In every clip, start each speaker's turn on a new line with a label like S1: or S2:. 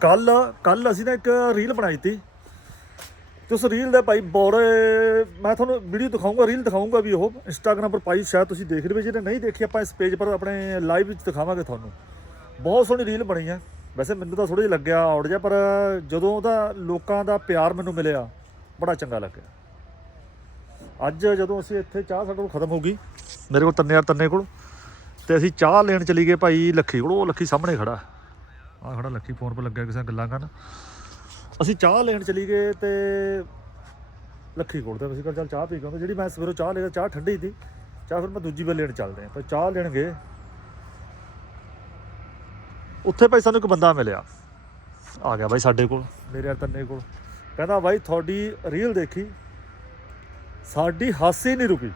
S1: ਕੱਲ ਕੱਲ ਅਸੀਂ ਨਾ ਇੱਕ ਰੀਲ ਬਣਾਈ ਤੀ। ਤੇ ਉਸ ਰੀਲ ਦੇ ਭਾਈ ਬੋੜੇ ਮੈਂ ਤੁਹਾਨੂੰ ਵੀਡੀਓ ਦਿਖਾਊਂਗਾ ਰੀਲ ਦਿਖਾਊਂਗਾ ਵੀ ਉਹ ਇੰਸਟਾਗ੍ਰਾਮ ਪਰ ਪਾਈ ਸ਼ਾਇਦ ਤੁਸੀਂ ਦੇਖ ਲਵੇ ਜਿਹੜੇ ਨਹੀਂ ਦੇਖੀ ਆਪਾਂ ਇਸ ਪੇਜ ਪਰ ਆਪਣੇ ਲਾਈਵ ਵਿੱਚ ਦਿਖਾਵਾਂਗੇ ਤੁਹਾਨੂੰ। ਬਹੁਤ ਸੋਹਣੀ ਰੀਲ ਬਣੀ ਹੈ ਵੈਸੇ ਮੈਨੂੰ ਤਾਂ ਥੋੜਾ ਜਿਹਾ ਲੱਗਿਆ ਆਉਟ ਜਿਹਾ, ਪਰ ਜਦੋਂ ਉਹਦਾ ਲੋਕਾਂ ਦਾ ਪਿਆਰ ਮੈਨੂੰ ਮਿਲਿਆ, ਬੜਾ ਚੰਗਾ ਲੱਗਿਆ। ਅੱਜ ਜਦੋਂ ਅਸੀਂ ਇੱਥੇ ਚਾਹ ਸਾਡੇ ਕੋਲ ਖਤਮ ਹੋ ਗਈ, ਮੇਰੇ ਕੋਲ ਤੰਨੇ ਤੰਨੇ ਕੋਲ, ਤੇ ਅਸੀਂ ਚਾਹ ਲੈਣ ਚਲੀ ਗਏ ਭਾਈ ਲੱਖੀ ਕੋਲ, ਉਹ ਲੱਖੀ ਸਾਹਮਣੇ ਖੜਾ। ਆ ਖੜਾ ਲੱਖੀ ਫੋਨ 'ਤੇ ਲੱਗਿਆ ਕਿਸੇ ਨਾਲ ਗੱਲਾਂ ਕਰਨ। ਅਸੀਂ ਚਾਹ ਲੈਣ ਚਲੀ ਗਏ ਤੇ ਲੱਖੀ ਕੋਲ ਤੇ ਅਸੀਂ ਕਿਹਾ ਚੱਲ ਚਾਹ ਪੀ ਕੇ ਆਉਂਦੇ। ਜਿਹੜੀ ਮੈਂ ਸਵੇਰੋਂ ਚਾਹ ਲੈ ਕੇ ਚਾਹ ਠੰਡੀ ਸੀ, ਚਾਹ ਫਿਰ ਮੈਂ ਦੂਜੀ ਵਾਰ ਲੈਣ ਚੱਲਦੇ ਆ ਪਰ ਚਾਹ ਲੈਣ ਗਏ। ਉੱਥੇ ਭਾਈ ਸਾਨੂੰ ਇੱਕ ਬੰਦਾ ਮਿਲਿਆ। ਆ ਗਿਆ ਭਾਈ ਸਾਡੇ ਕੋਲ, ਮੇਰੇ ਤੰਨੇ ਕੋਲ। ਕਹਿੰਦਾ ਭਾਈ ਤੁਹਾਡੀ ਰੀਲ ਦੇਖੀ। ਸਾਡੀ ਹਾਸੀ ਨਹੀਂ ਰੁਕੀ।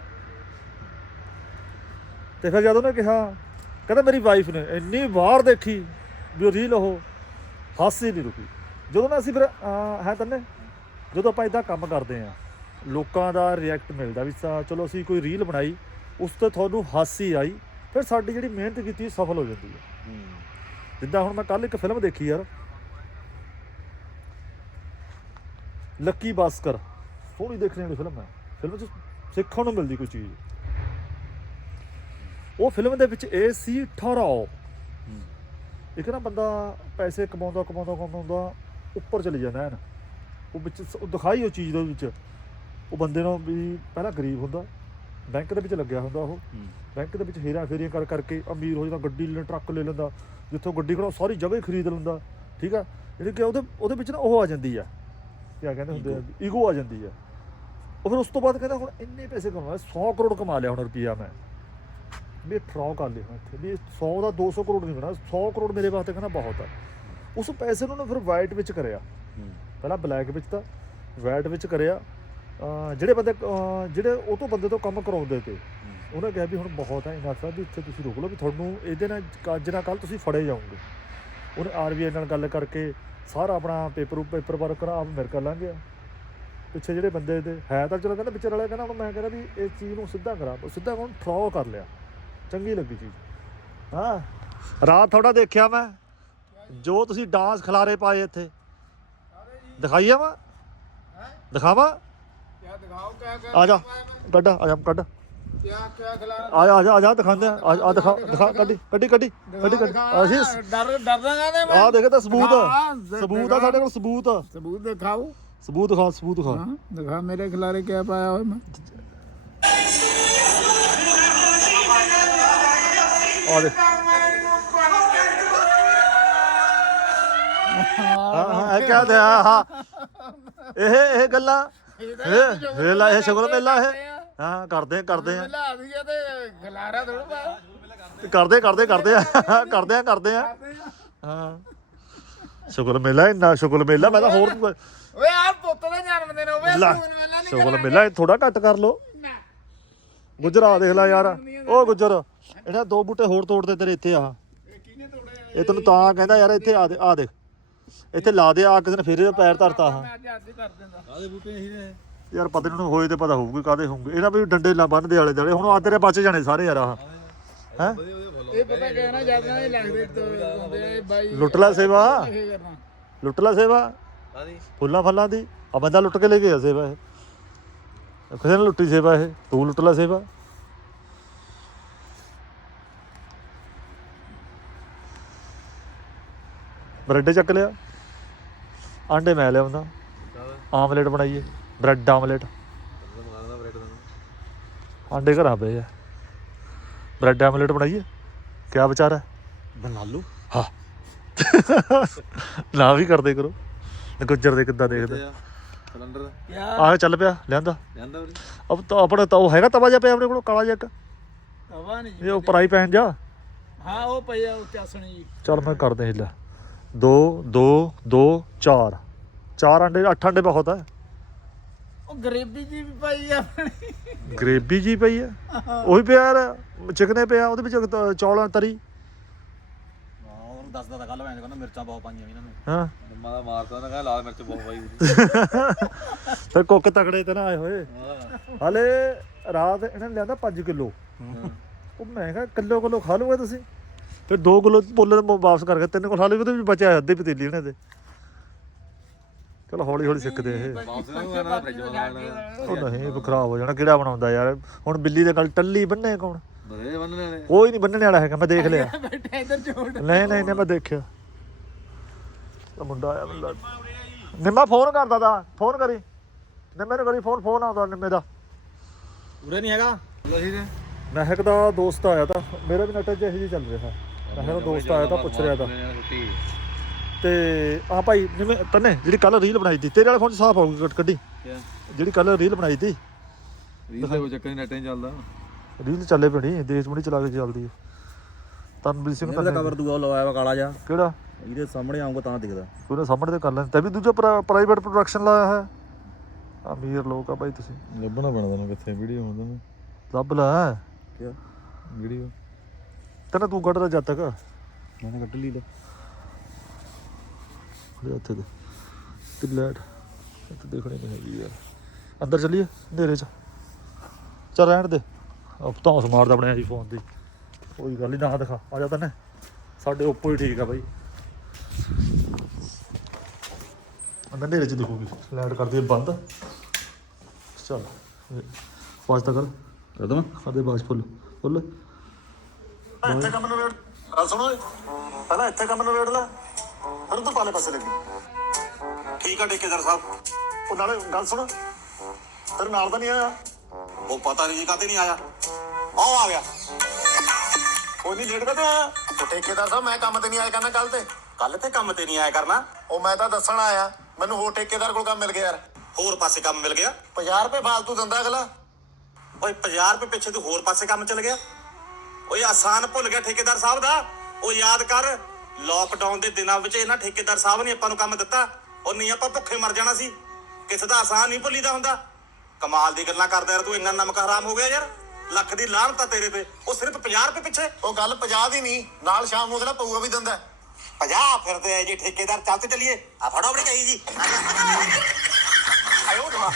S1: ਤੇ ਫਿਰ ਜਦੋਂ ਉਹਨੇ ਕਿਹਾ, ਕਹਿੰਦਾ ਮੇਰੀ ਵਾਈਫ ਨੇ ਇੰਨੀ ਵਾਰ ਦੇਖੀ। ਵੀ ਉਹ ਰੀਲ ਉਹ ਹਾਸੀ ਨਹੀਂ ਰੁਕੀ। ਜਦੋਂ ਨਾ ਅਸੀਂ ਫਿਰ ਹੈ ਤੰਨੇ ਜਦੋਂ ਆਪਾਂ ਇਦਾਂ ਕੰਮ ਕਰਦੇ ਆ ਲੋਕਾਂ ਦਾ ਰਿਐਕਟ ਮਿਲਦਾ ਵੀ ਚਲੋ ਅਸੀਂ ਕੋਈ ਰੀਲ ਬਣਾਈ, ਉਸ ਤੇ ਤੁਹਾਨੂੰ ਹਾਸੀ ਆਈ, ਫਿਰ ਸਾਡੀ ਜਿਹੜੀ ਮਿਹਨਤ ਕੀਤੀ ਸਫਲ ਹੋ ਜਾਂਦੀ ਹੈ। ਜਿੱਦਾਂ ਹੁਣ ਮੈਂ ਕੱਲ ਇੱਕ ਫਿਲਮ ਦੇਖੀ ਯਾਰ। ਲੱਕੀ ਬਾਸਕਰ ਸੋਹਣੀ ਦੇਖਣ ਵਾਲੀ ਫਿਲਮ ਹੈ। ਫਿਲਮ 'ਚ ਸਿੱਖਣ ਨੂੰ ਮਿਲਦੀ ਕੋਈ ਚੀਜ਼। ਉਹ ਫਿਲਮ ਦੇ ਵਿੱਚ ਇਹ ਸੀ ਠਹਿਰਾਓ। ਇੱਕ ਨਾ ਬੰਦਾ ਪੈਸੇ ਕਮਾਉਂਦਾ ਕਮਾਉਂਦਾ ਕਮਾਉਂਦਾ ਉੱਪਰ ਚਲੇ ਜਾਂਦਾ ਹੈ ਨਾ ਉਹ ਵਿੱਚ ਉਹ ਦਿਖਾਈ ਉਹ ਚੀਜ਼ ਦੇ ਵਿੱਚ। ਉਹ ਬੰਦੇ ਨੂੰ ਵੀ ਪਹਿਲਾਂ ਗਰੀਬ ਹੁੰਦਾ ਬੈਂਕ ਦੇ ਵਿੱਚ ਲੱਗਿਆ ਹੁੰਦਾ ਉਹ। ਬੈਂਕ ਦੇ ਵਿੱਚ ਹੇਰਾ ਫੇਰੀਆਂ ਕਰ ਕਰਕੇ ਅਮੀਰ ਹੋ ਜਾਂਦਾ ਗੱਡੀ ਲੈ ਟਰੱਕ ਲੈ ਲੈਂਦਾ। ਜਿੱਥੋਂ ਗੱਡੀ ਖੜਾ ਸਾਰੀ ਜਗ੍ਹਾ ਹੀ ਖਰੀਦ ਲੈਂਦਾ ਠੀਕ ਆ? ਜਿਹੜੀ ਕਿ ਉਹਦੇ ਉਹਦੇ ਵਿੱਚ ਨਾ ਉਹ ਆ ਜਾਂਦੀ ਆ। ਕੀ ਕਹਿੰਦੇ ਹੁੰਦੇ ਆ? ਈਗੋ ਆ ਜਾਂਦੀ ਆ। ਉਹ ਫਿਰ ਉਸ ਤੋਂ ਬਾਅਦ ਕਹਿੰਦਾ ਹੁਣ ਇੰਨੇ ਪੈਸੇ ਕਮਾ 100 ਕਰੋੜ ਕਮਾ ਲਿਆ ਹੁਣ ਰੁਪਈਆ ਮੈਂ। ਵੀ ਫਰਾਉ ਕਰ ਲਿਆ ਹੁਣ ਇੱਥੇ। ਵੀ 100 ਦਾ 200 ਕਰੋੜ ਨਹੀਂ ਬਣਾ 100 ਕਰੋੜ ਮੇਰੇ ਵਾਸਤੇ ਕਹਿੰਦਾ ਬਹੁਤ ਆ। ਉਸ ਪੈਸੇ ਨੂੰ ਉਹਨੇ ਫਿਰ ਵਾਈਟ ਵਿੱਚ ਕਰਿਆ। ਪਹਿਲਾਂ ਬਲੈਕ ਵਿੱਚ ਤਾਂ ਵਾਈਟ ਵਿੱਚ ਕਰਿਆ। ਜਿਹੜੇ ਬੰਦੇ ਜਿਹੜੇ ਉਹ ਤੋਂ ਬੰਦੇ ਤੋਂ ਕੰਮ ਕਰਾਉਂਦੇ ਤੇ ਉਹਨੇ ਕਿਹਾ ਵੀ ਹੁਣ ਬਹੁਤ ਹੈ ਇਨਾਫ ਹੈ ਵੀ ਇੱਥੇ ਤੁਸੀਂ ਰੁਕ ਲਓ ਵੀ ਤੁਹਾਨੂੰ ਇਹਦੇ ਨਾਲ ਅੱਜ ਨਾ ਕੱਲ ਤੁਸੀਂ ਫੜੇ ਜਾਓਗੇ। ਉਹਨੇ ਆਰਬੀਆਈ ਨਾਲ ਗੱਲ ਕਰਕੇ ਸਾਰਾ ਆਪਣਾ ਪੇਪਰ ਪੇਪਰ ਵਰਕ ਆਪ ਅਮਰੀਕਾ ਲੰਘ ਗਿਆ। ਪਿੱਛੇ ਜਿਹੜੇ ਬੰਦੇ ਤੇ ਹੈ ਤਾਂ ਚਲੋ ਕਹਿੰਦਾ ਵਿਚਾਰ ਵਾਲਾ ਕਹਿੰਦਾ ਹੁਣ ਮੈਂ ਕਹਿੰਦਾ ਵੀ ਇਸ ਚੀਜ਼ ਨੂੰ ਸਿੱਧਾ ਕਰਾਂ। ਸਿੱਧਾ ਹੁਣ ਥਰੋ ਕਰ ਲਿਆ। ਚੰਗੀ ਲੱਗੀ ਚੀਜ਼। ਹਾਂ। ਰਾਤ ਥੋੜਾ ਦੇਖਿਆ ਮੈਂ ਜੋ ਤੁਸੀਂ ਡਾਂਸ ਖਲਾਰੇ ਪਾਏ ਇੱਥੇ। ਦਿਖਾਈਆ ਵਾ ਦਿਖਾਵਾ? ਆ ਜਾ ਕੱਢ ਆ ਜਾ ਕੱਢ। ਆ ਆ ਜਾ ਆ ਜਾ ਦਿਖਾਉਂਦੇ ਆ। ਆ ਦਿਖਾ ਦਿਖਾ ਕੱਢੀ ਕੱਢੀ ਕੱਢੀ ਕੱਢੀ ਕੱਢੀ। ਅਸੀਂ
S2: ਡਰ ਡਰਦਾਂਗਾ ਤੇ ਮੈਂ
S1: ਆ ਦੇਖ ਤਾਂ ਸਬੂਤ ਸਬੂਤ ਆ ਸਾਡੇ ਕੋਲ ਸਬੂਤ
S2: ਸਬੂਤ ਦਿਖਾਓ।
S1: ਸਬੂਤ ਦਿਖਾ ਸਬੂਤ ਦਿਖਾ।
S2: ਦਿਖਾ ਮੇਰੇ ਖਿਲਾਰੇ ਕਿਆ ਪਾਇਆ ਹੋਇਆ ਮੈਂ।
S1: ਆ ਦੇ ਹਾਂ ਇਹ ਕਹਿ ਦਿਆ ਹਾਂ ਇਹ ਇਹ ਗੱਲਾਂ ਇਹ ਵੇਲਾ ਇਹ ਸ਼ਗਲ ਮੇਲਾ ਇਹ। ਹਾਂ ਕਰਦੇ ਕਰਦੇ ਆ। ਕਰਦੇ ਕਰਦੇ ਕਰਦੇ ਆ। ਕਰਦੇ ਆ ਕਰਦੇ ਆ। ਹਾਂ। ਸ਼ਗਲ ਮੇਲਾ ਇੰਨਾ ਸ਼ਗਲ ਮੇਲਾ ਮੈਂ ਤਾਂ ਹੋਰ
S2: ਓਏ ਆ ਪੁੱਤ ਦਾ ਜਨਮ ਦਿਨ ਹੋਵੇ
S1: ਲਾ
S2: ਨਹੀਂ
S1: ਸ਼ਗਲ ਮੇਲਾ ਥੋੜਾ ਘੱਟ ਕਰ ਲੋ ਗੁਜਰਾ ਦੇਖ ਲੈ ਯਾਰ। ਉਹ ਗੁਜਰ। ਇਹਨਾਂ ਦੋ ਬੂਟੇ ਹੋਰ ਤੋੜਦੇ ਤੇਰੇ ਇੱਥੇ ਆ
S2: ਕਿਹਨੇ ਤੋੜਿਆ
S1: ਇਹ ਤੈਨੂੰ ਤਾਂ ਕਹਿੰਦਾ ਯਾਰ ਇੱਥੇ ਆ ਦੇ ਆ ਦੇਖ। ਇੱਥੇ ਲਾ ਦੇ ਆ ਕਿਸੇ ਨੇ ਫਿਰ ਪੈਰ ਧਰਤਾ ਆ
S2: ਮੈਂ ਅੱਜ ਅੱਜ ਹੀ ਕਰ ਦਿੰਦਾ।
S3: ਕਾਦੇ ਬੂਟੇ ਨਹੀਂ ਨੇ?
S1: ਯਾਰ ਪਤਾ ਨਹੀਂ ਹੋਏ ਤੇ ਪਤਾ ਹੋਊਗੀ ਕਾਦੇ ਹੋਣਗੇ ਇਹਨਾਂ ਵੀ ਡੰਡੇ ਲਾ ਬੰਨਦੇ ਆਲੇ ਦਾਲੇ ਹੁਣ ਆ ਤੇਰੇ ਬਚ ਜਾਣੇ ਸਾਰੇ ਯਾਰ ਆਹ। ਹੈ?
S3: ਵਧੀਆ ਵਧੀਆ ਫੁੱਲ
S2: ਇਹ ਪਤਾ ਕਹਿਣਾ ਜਾਂਦਾ ਇਹ ਲੱਗਦੇ ਹੁੰਦੇ ਆ ਬਾਈ
S1: ਲੁੱਟ ਲੈ ਸੇਵਾ। ਲੁੱਟ ਲੈ ਸੇਵਾ।
S3: ਕਾਦੀ
S1: ਫੁੱਲਾਂ ਫੱਲਾਂ ਦੀ। ਆ ਬੰਦਾ ਲੁੱਟ ਕੇ ਲੈ ਗਿਆ ਸੇਵਾ ਇਹ। ਕਿਸੇ ਨੇ ਲੁੱਟੀ ਸੇਵਾ ਇਹ। ਤੂੰ ਲੁੱਟ ਲੈ ਸੇਵਾ। ਬ੍ਰੈਡ ਚੱਕ ਲਿਆ। ਆਂਡੇ ਮੈਂ ਲਿਆਉਂਦਾ ਆਮਲੇਟ ਬਣਾਈਏ। Bread omelette.
S3: ਮੰਗਾਣਾ ਬ੍ਰੈਡ ਦਾ
S1: ਆਂਡੇ ਘਰਾਂ ਪਏ ਆ। ਬ੍ਰੈਡ ਆਮਲੇਟ ਬਣਾਈਏ। ਕਿਆ ਵਿਚਾਰ ਹੈ?
S3: ਬਣਾ ਲਓ।
S1: ਹਾਂ। ਨਾ ਵੀ ਕਰਦੇ ਕਰੋ। ਗੁੱਜਰ ਦੇ ਕਿੱਦਾਂ ਦੇਖਦੇ?
S3: ਆ? ਸਿਲੰਡਰ
S1: ਆਹ ਚੱਲ ਪਿਆ ਲਿਆਂਦਾ।
S3: ਉਰੇ
S1: ਅਬ ਤਾਂ ਆਪਣਾ ਤਾਂ ਉਹ ਹੈਗਾ ਤਵਾ ਜਿਹਾ ਪਿਆ ਆਪਣੇ ਕੋਲ ਕਾਲਾ ਜਿਹਾ ਇੱਕ।
S2: ਹਵਾ ਨਹੀਂ
S1: ਇਹ ਉਹ ਪਰਾਈ ਪੈਣ ਜਾ।
S2: ਹਾਂ ਉਹ ਪਈਆ ਉਹ ਚਾਸਣੀ ਜੀ।
S1: ਚੱਲ ਮੈਂ ਕਰਦੇ ਹਿੱਲਾ ਦੋ ਦੋ ਦੋ ਚਾਰ। ਚਾਰ ਅੰਡੇ ਅੱਠ ਅੰਡੇ ਬਹੁਤ ਹੈ
S2: ਉਹ ਗਰੀਬੀ ਜੀ ਵੀ ਪਾਈ ਆ ਆਪਣੀ।
S1: ਗਰੇਬੀ ਜੀ ਪਈ ਹੈ ਉਹੀ ਪਿਆ ਯਾਰ ਚਿਕਨੇ ਪਿਆ ਉਹਦੇ ਵਿੱਚ ਤ- ਚੌਲਾਂ ਤਰੀ।
S3: ਹਾਂ ਉਹਨੂੰ ਦੱਸਦਾ ਤਾਂ ਕੱਲ ਮੈਂ ਕਹਿੰਦਾ ਮਿਰਚਾਂ ਬਹੁਤ ਪਾਈਆਂ ਇਹਨਾਂ ਨੇ।
S1: ਹਾਂ।
S3: ਮੰਮਾ ਦਾ ਉਹਨੇ ਕਹਿੰਦਾ ਲਾਲ ਮਿਰਚ ਬਹੁਤ ਪਾਈ ਹੋਈ
S1: ਫਿਰ ਕੁੱਕ ਤਕੜੇ ਤੇ ਨਾ ਆਏ ਹੋਏ। ਹਲੇ ਰਾਤ ਇਹਨਾਂ ਨੇ ਲਿਆਂਦਾ 5 ਕਿਲੋ। ਉਹ ਮੈਂ ਕਿਹਾ ਕਿਲੋ ਕਿਲੋ ਖਾ ਲਓਗੇ ਤੁਸੀਂ? ਫਿਰ 2 ਕਿਲੋ ਪੋਲੇ ਦੇ ਵਾਪਸ ਕਰ ਗਏ ਤਿੰਨ ਕੋਲ ਹਾਲੇ ਉਹਦੇ ਵੀ ਬਚਿਆ ਅੱਧੀ ਪਤੀਲੀ ਉਹਨਾਂ ਦੇ ਚਲੋ ਹੌਲੀ ਹੌਲੀ ਸਿੱਖਦੇ ਇਹ। ਉਹ ਨਹੀਂ ਇਹ ਖਰਾਬ ਹੋ ਜਾਣਾ ਕਿਹੜਾ ਬਣਾਉਂਦਾ ਯਾਰ? ਹੁਣ ਬਿੱਲੀ ਦੇ ਗੱਲ ਟੱਲੀ ਬੰਨੇ ਕੌਣ?
S3: ਬਰੇ ਬੰਨਣੇ ਨੇ।
S1: ਕੋਈ ਨਹੀਂ ਬੰਨਣੇ ਵਾਲਾ ਹੈਗਾ ਮੈਂ ਦੇਖ ਲਿਆ।
S2: ਬੈਠਾ ਇਧਰ ਜੋੜ
S1: ਨਹੀਂ ਨਹੀਂ ਨਹੀਂ ਮੈਂ ਦੇਖਿਆ। ਉਹ ਮੁੰਡਾ ਆਇਆ ਮੈਨੂੰ ਨਿੰਮਾ ਫੋਨ ਕਰਦਾ ਦਾ ਫੋਨ ਕਰੀ। ਨਿੰਮੇ ਨੂੰ ਕਰੀ ਫੋਨ ਫੋਨ ਆਉਂਦਾ ਨਿੰਮੇ ਦਾ।
S3: ਉਰੇ ਨਹੀਂ ਹੈਗਾ। ਲਹੀ ਦੇ
S1: ਮਹਿਕ ਦਾ ਦੋਸਤ ਆਇਆ ਤਾਂ ਮੇਰਾ ਵੀ ਨੈਟ ਜਿਹੀ ਚੱਲ ਰਿਹਾ। ਦਾ ਦੋਸਤ ਆਇਆ ਤਾਂ ਪੁੱਛ ਰਿਹਾ ਤਾਂ। ਤੇ ਆ ਭਾਈ ਨਿੰਮੇ ਤੰਨੇ ਜਿਹੜੀ ਕੱਲ ਰੀਲ ਬਣਾਈ ਤੀ ਤੇਰੇ ਵਾਲੇ ਫੋਨ 'ਚ ਸਾਫ਼ ਆਊਗੀ ਕੱਢ- ਕੱਢੀ ਜਿਹੜੀ ਕੱਲ ਰੀਲ ਬਣਾਈ ਤੀ
S3: ਰੀਲ ਦੇ ਚੱਕਰ ਨਹੀਂ ਨੈਟ ਨਹੀਂ ਚੱਲਦਾ।
S1: ਰੀਲ ਚੱਲੇ ਪਣੀ ਦੇਸ਼ ਬਣੀ ਚਲਾ ਕੇ ਚੱਲਦੀ ਹੈ ਤਨਵੀਰ ਸਿੰਘ
S3: ਇਹਦਾ
S1: ਤੰਨੇ।
S3: ਕਵਰ ਦੂਆ ਲਵਾਇਆ ਵਾ ਕਾਲਾ ਜਾ
S1: ਕਿਹੜਾ?
S3: ਇਹਦੇ ਸਾਹਮਣੇ ਆਉਂਗਾ ਤਾਂ ਦਿਖਦਾ।
S1: ਉਹਨੇ ਸਾਹਮਣੇ ਤੇ ਕਰ ਲੈਣ ਤੇ ਵੀ ਦੂਜਾ ਪ੍ਰਾਈਵੇਟ ਪ੍ਰੋਡਕਸ਼ਨ ਲਾਇਆ ਹੈ। ਅਮੀਰ ਲੋਕ ਆ ਭਾਈ ਤੁਸੀਂ।
S3: ਲੱਭਣਾ ਪੈਣਾ ਤੈਨੂੰ ਕਿੱਥੇ ਵੀਡੀਓ ਹੁੰਦਾ ਨਾ
S1: ਲੱਭ ਲੈ।
S3: ਕਿਆ? ਵੀਡੀਓ
S1: ਤੈਨੂੰ ਤੂੰ ਕੱਢਦਾ ਜਦ ਤੱਕ।
S3: ਮੈਂ ਕੱਢ ਲਈ ਲੈ।
S1: ਉਹਦੇ ਉੱਥੇ ਦੇ ਤੇ ਲੈਟ ਤੇ ਦੇਖਣੀ ਨਹੀਂ ਹੈਗੀ ਯਾਰ ਅੰਦਰ ਚੱਲੀਏ ਹਨੇਰੇ ਚ। ਚੱਲ ਰਹਿਣ ਦੇ। ਉਹ ਧੌਂਸ ਮਾਰਦਾ ਆਪਣੇ ਆਈ ਫੋਨ ਦੀ ਕੋਈ ਗੱਲ ਨਹੀਂ ਨਾ ਦਿਖਾ। ਆ ਜਾ ਤੈਨੇ। ਸਾਡੇ ਉੱਪਰ ਹੀ ਠੀਕ ਆ ਬਾਈ। ਅੰਦਰ ਹਨੇਰੇ ਚ ਦਿਖੂਗੀ ਲਾਈਟ ਕਰ ਦਈਏ ਬੰਦ। ਚੱਲ। ਆਵਾਜ਼ ਤਾਂ ਕਰ।
S3: ਕਰ ਦਵਾਂ।
S1: ਕਰਦੇ ਬਾਜ ਫੁੱਲ। ਫੁੱਲ। ਇੱਥੇ ਕੰਮ ਨਵੇੜ ਗੱਲ ਸੁਣੋ ਪਹਿਲਾਂ ਇੱਥੇ ਕੰਮ ਨਵੇੜ ਲੈ ਫਿਰ ਤੂੰ ਪਾਲੇ ਪਾਸੇ ਲੱਗੀ
S4: ਠੀਕ ਆ ਠੇਕੇਦਾਰ ਸਾਹਿਬ।
S1: ਉਹ ਨਾਲੇ ਗੱਲ ਸੁਣ ਤੇਰੇ ਨਾਲ ਤਾਂ ਨਹੀਂ ਆਇਆ।
S4: ਉਹ ਪਤਾ ਨਹੀਂ ਜੀ ਕਾਤੇ ਨਹੀਂ ਆਇਆ। ਆਓ ਆ ਗਿਆ।
S1: ਕੋਈ ਨਹੀਂ ਲੇਟ ਕਦੇ ਆਇਆ।
S4: ਉਹ ਠੇਕੇਦਾਰ ਸਾਹਿਬ ਮੈਂ ਕੰਮ ਤੇ ਨਹੀਂ ਆਇਆ ਕਰਨਾ ਕੱਲ ਤੇ। ਕੱਲ ਤੇ ਕੰਮ ਤੇ ਨਹੀਂ ਆਇਆ ਕਰਨਾ?
S5: ਉਹ ਮੈਂ ਤਾਂ ਦੱਸਣ ਆਇਆ ਮੈਨੂੰ ਹੋਰ ਠੇਕੇਦਾਰ ਕੋਲ ਕੰਮ ਮਿਲ ਗਿਆ ਯਾਰ।
S4: ਹੋਰ ਪਾਸੇ ਕੰਮ ਮਿਲ ਗਿਆ?
S5: 50 ਰੁਪਏ ਫਾਲਤੂ ਦਿੰਦਾ ਅਗਲਾ।
S4: ਓਏ 50 ਰੁਪਏ ਪਿੱਛੇ ਤੂੰ ਹੋਰ ਪਾਸੇ ਕੰਮ ਚਲ ਗਿਆ? ਓਏ ਆਸਾਨ ਭੁੱਲ ਗਿਆ ਠੇਕੇਦਾਰ ਸਾਹਿਬ ਦਾ। ਉਹ ਯਾਦ ਕਰ ਲੋਕਡਾਊਨ ਦੇ ਦਿਨਾਂ ਵਿੱਚ ਇਹਨਾਂ ਠੇਕੇਦਾਰ ਸਾਹਿਬ ਨੇ ਆਪਾਂ ਨੂੰ ਕੰਮ ਦਿੱਤਾ। ਉਹ ਨਹੀਂ ਆਪਾਂ ਭੁੱਖੇ ਮਰ ਜਾਣਾ ਸੀ। ਕਿਸੇ ਦਾ ਆਸਾਨ ਨਹੀਂ ਭੁੱਲੀਦਾ ਹੁੰਦਾ। ਕਮਾਲ ਦੀ ਗੱਲਾਂ ਕਰਦਾ ਯਾਰ ਤੂੰ ਇੰਨਾ ਨਮਕ ਹਰਾਮ ਹੋ ਗਿਆ ਯਾਰ। ਲੱਖ ਦੀ ਲਾਹਨਤ ਆ ਤੇਰੇ ਤੇ। ਉਹ ਸਿਰਫ 50 ਰੁਪਏ ਪਿੱਛੇ।
S5: ਉਹ ਗੱਲ 50 ਦੀ ਨਹੀਂ ਨਾਲ ਸ਼ਾਮ ਨੂੰ ਅਗਲਾ ਪਊਆ ਵੀ ਦਿੰਦਾ।
S4: ਭਜਾ ਫਿਰਦੇ ਆ ਜੀ ਠੇਕੇਦਾਰ ਚੱਲ ਤੇ ਚੱਲੀਏ। ਆ ਫੜੋ ਆਪਣੀ ਕਹੀ ਜੀ। ਆਇਓ ਜਮਾ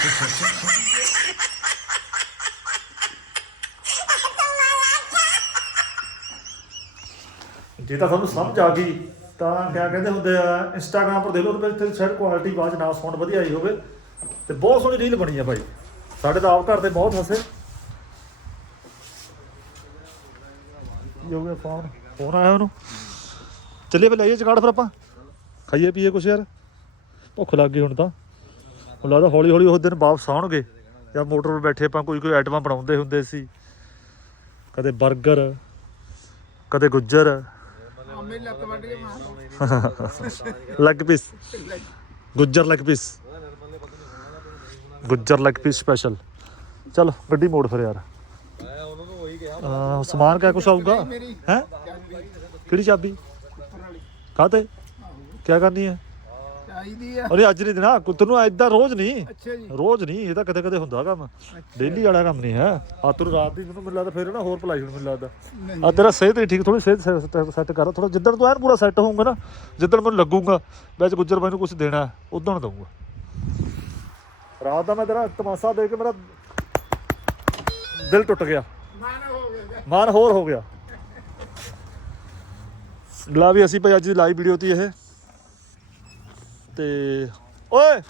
S1: ਜੇ ਤਾਂ ਤੁਹਾਨੂੰ ਸਮਝ ਆ ਗਈ, ਤਾਂ ਕਿਆ ਕਹਿੰਦੇ ਹੁੰਦੇ ਆ ਇੰਸਟਾਗ੍ਰam ਪਰ ਦੇ ਲਓ ਤੇ ਤੇ ਸ਼ਾਇਦ ਕੁਆਲਿਟੀ ਬਾਅਦ ਨਾ ਸਾਊਂਡ ਵਧੀਆ ਆਈ ਹੋਵੇ। ਤੇ ਬਹੁਤ ਸੋਹਣੀ ਰੀਲ ਬਣੀ ਆ ਭਾਈ। ਸਾਡੇ ਤਾਂ ਆਪ ਘਰ ਦੇ ਬਹੁਤ ਹੱਸੇ। ਕੀ ਹੋ ਗਿਆ ਫੋਨ? ਫੋਨ ਆਇਆ ਉਹਨੂੰ? ਚੱਲੀਏ ਫਿਰ ਲਈਏ ਜਗਾੜ ਫਿਰ ਆਪਾਂ। ਖਾਈਏ, ਪੀਏ ਕੁਛ ਯਾਰ। ਭੁੱਖ ਲੱਗ ਗਈ ਹੁਣ ਤਾਂ। ਹੁਣ ਲੱਗਦਾ ਹੌਲੀ ਹੌਲੀ ਉਸ ਦਿਨ ਵਾਪਸ ਆਉਣਗੇ। ਜਾਂ ਮੋਟਰ 'ਤੇ ਬੈਠੇ ਆਪਾਂ ਕੋਈ ਕੋਈ ਆਈਟਮਾਂ ਬਣਾਉਂਦੇ ਹੁੰਦੇ ਸੀ। ਕਦੇ 버ਗਰ ਕਦੇ ਗੁੱਜਰ।
S2: ਆਮੇ ਲੱਕ ਵੱਢ ਕੇ ਮਾਰ
S1: leg piece Gujjar leg piece Gujjar leg piece special ਚਲ ਗੱਡੀ ਮੋੜ ਫਿਰ ਯਾਰ
S3: ਮੈਂ ਉਹਨਾਂ ਨੂੰ ਉਹੀ ਕਿਹਾ
S1: ਅਹ ਸਮਾਨ ਕਿਆ ਕੁਛ ਆਊਗਾ
S2: ਮੇਰੀ
S1: ਹੈ ਕਿਹੜੀ ਚਾਬੀ
S2: ਉੱਪਰ ਵਾਲੀ
S1: ਕਾਤੇ ਕਿਆ ਕਰਨੀ ਹੈ
S2: ਚਾਹੀਦੀ ਆ।
S1: ਅਰੇ ਅੱਜ ਨਹੀਂ ਦੇਣਾ ਤੈਨੂੰ ਐਦਾਂ ਰੋਜ਼ ਨਹੀਂ
S2: ਅੱਛਾ ਜੀ।
S1: ਰੋਜ਼ ਨਹੀਂ ਇਹ ਤਾਂ ਕਦੇ ਕਦੇ ਹੁੰਦਾ ਕੰਮ। ਡੇਲੀ ਵਾਲਾ ਕੰਮ ਨਹੀਂ ਹੈ। ਆ ਤੂੰ ਰਾਤ ਦੀ ਮੈਨੂੰ ਲੱਗਦਾ ਫਿਰ ਨਾ ਹੋਰ ਭਲਾਈ ਹੁਣ ਮੈਨੂੰ ਲੱਗਦਾ।
S2: ਨਹੀਂ।
S1: ਆ ਤੇਰਾ ਸਿਹਤ ਹੀ ਠੀਕ ਥੋੜੀ ਸਿਹਤ ਸੈੱਟ ਕਰ ਥੋੜਾ ਜਿੱਦਣ ਤੂੰ ਐਨ ਪੂਰਾ ਸੈੱਟ ਹੋਊਗਾ ਨਾ ਜਿੱਦਣ ਮੈਨੂੰ ਲੱਗੂਗਾ ਵਿੱਚ ਗੁੱਜਰ ਬਾਈ ਨੂੰ ਕੁਝ ਦੇਣਾ ਉਦੋਂ ਦਊਂਗਾ। ਰਾਤ ਦਾ ਮੈਂ ਤੇਰਾ ਤਮਾਸ਼ਾ ਦੇਖ ਕੇ ਮੇਰਾ ਦਿਲ ਟੁੱਟ ਗਿਆ।
S2: ਮਨ ਹੋ ਗਿਆ।
S1: ਮਨ ਹੋਰ ਹੋ ਗਿਆ। ਲਾ ਵੀ ਅਸੀਂ ਭਾਈ ਅੱਜ ਦੀ ਲਾਈਵ ਵੀਡੀਓ ਤੀ ਇਹ। ਤੇ ਓਏ,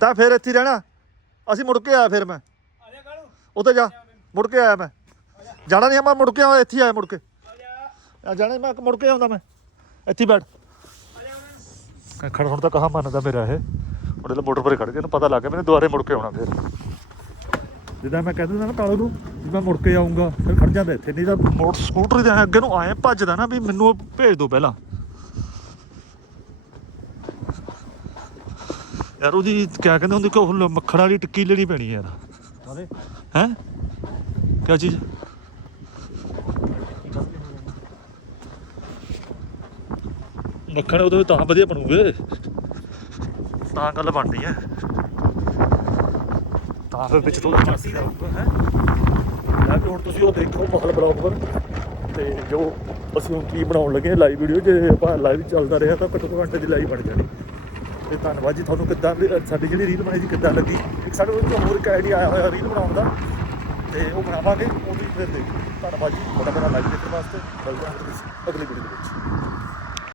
S1: ਤਾਂ ਫਿਰ ਇੱਥੇ ਹੀ ਰਹਿਣਾ। ਅਸੀਂ ਮੁੜ ਕੇ ਆਇਆ ਫਿਰ ਮੈਂ। ਉੱਥੇ ਜਾ, ਮੁੜ ਕੇ ਆਇਆ ਮੈਂ। ਜਾਣਾ ਨਹੀਂ ਮੈਂ ਮੁੜ ਕੇ ਆਇਆ ਇੱਥੇ ਆਇਆ ਮੁੜ ਕੇ। ਆ ਜਾਣਾ ਮੈਂ, ਮੁੜ ਕੇ ਆਉਂਦਾ ਮੈਂ। ਇੱਥੇ ਹੀ ਬੈਠ। ਖੜ ਹੁਣ ਤਾਂ ਕਹਾ ਮੰਨਦਾ ਮੇਰਾ ਇਹ। ਉਹਦੇ ਲਈ ਮੋਟਰ ਪਰੇ ਖੜ ਗਿਆ, ਇਹਨੂੰ ਪਤਾ ਲੱਗ ਗਿਆ ਮੈਨੂੰ ਦੁਬਾਰੇ ਮੁੜ ਕੇ ਆਉਣਾ ਫਿਰ। ਜਿੱਦਾਂ ਮੈਂ ਕਹਿੰਦਾ ਹੁੰਦਾ ਨਾ ਕਾਲੂ ਨੂੰ, ਵੀ ਮੈਂ ਮੁੜ ਕੇ ਆਉਂਗਾ ਫਿਰ ਖੜ ਜਾਂਦਾ ਇੱਥੇ। ਨਹੀਂ ਤਾਂ ਮੋਟਰ ਸਕੂਟਰ ਦੇ ਅੱਗੇ ਨੂੰ ਆਏ ਭੱਜਦਾ ਨਾ ਵੀ ਮੈਨੂੰ ਭੇਜ ਦਿਓ ਪਹਿਲਾਂ। ਯਾਰ ਉਹਦੀ ਕਿਆ ਕਹਿੰਦੇ ਹੁੰਦੇ ਕਿ ਉਹ ਮੱਖਣ ਵਾਲੀ ਟਿੱਕੀ ਲੈਣੀ ਪੈਣੀ ਯਾਰ।
S3: ਕਾਦੇ
S1: ਹੈ? ਕਿਆ ਚੀਜ਼? ਮੱਖਣ ਉਹਦੇ ਵਿੱਚ ਤਾਂ ਵਧੀਆ ਬਣੂਗੇ। ਤਾਂ ਗੱਲ ਬਣਨੀ ਹੈ ਤਾਂ ਫਿਰ ਵਿੱਚ ਥੋੜਾ ਮਾਸੀ ਦਾ ਹੈ? ਲੈ ਕੇ ਹੁਣ ਤੁਸੀਂ ਉਹ ਦੇਖੋ ਮਹਲ ਬਲੌਗ ਪਰ ਤੇ ਜੋ ਅਸੀਂ ਹੁਣ ਕੀ ਬਣਾਉਣ ਲੱਗੇ ਲਾਈਵ ਵੀਡੀਓ ਜੇ ਆਪਾਂ ਲਾਈਵ ਚੱਲਦਾ ਰਿਹਾ ਤਾਂ ਘੱਟੋ ਘੱਟ ਘੰਟੇ ਦੀ ਲਾਈਵ ਬਣ ਜਾਣੀ। ਤੇ ਧੰਨਵਾਦ ਜੀ ਤੁਹਾਨੂੰ ਕਿੱਦਾਂ ਦੀ- ਸਾਡੀ ਜਿਹੜੀ ਰੀਲ ਬਣਾਈ ਸੀ ਕਿੱਦਾਂ ਲੱਗੀ। ਇੱਕ ਸਾਡੇ ਕੋਲ ਹੋਰ ਇੱਕ ਆਈਡੀਆ ਆਇਆ ਹੋਇਆ ਰੀਲ ਬਣਾਉਣ ਦਾ, ਤੇ ਉਹ ਬਣਾਵਾਂਗੇ, ਉਹ ਵੀ ਫਿਰ ਦੇਖੋ। ਧੰਨਵਾਦ ਜੀ, ਤੁਹਾਡਾ ਮੇਰਾ ਲਾਈਵ ਦੇਖਣ ਵਾਸਤੇ। ਮਿਲਦੇ ਹਾਂ ਅਗਲੀ ਵੀਡੀਓ ਦੇ ਵਿੱਚ।